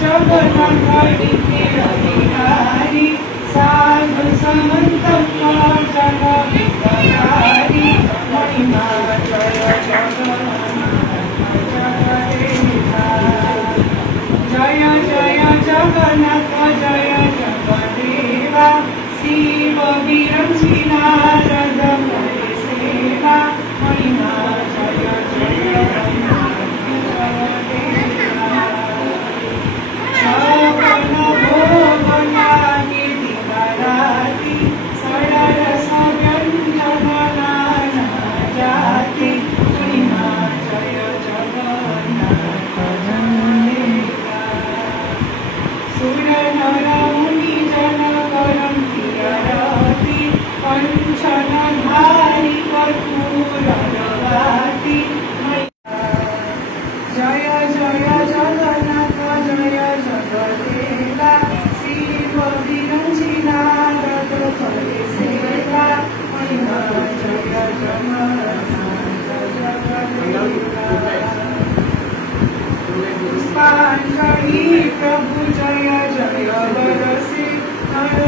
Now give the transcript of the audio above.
जगन्नाथ हरि साधु समंत जन विकारी महिमा जय जय जय जगन्नाथ जय जगदेवा शिव विरंची नारद करे सेवा महिमा जय जगन्नाथ छपन भोग नागी दिवाराती षडरस व्यंजन नाना जाति महिमा जय जगन्नाथ जगदेवा सुर नर मुनि जन करन्ति आरती कंचनधारी कर्पूरवाती जय जय जगन्नाथ जय जगदेवा शिव विरंची नारद करे सेवा महिमा जय जगन्नाथ जगदेवा पुष्पांजलि प्रभु जय जय बरसे नर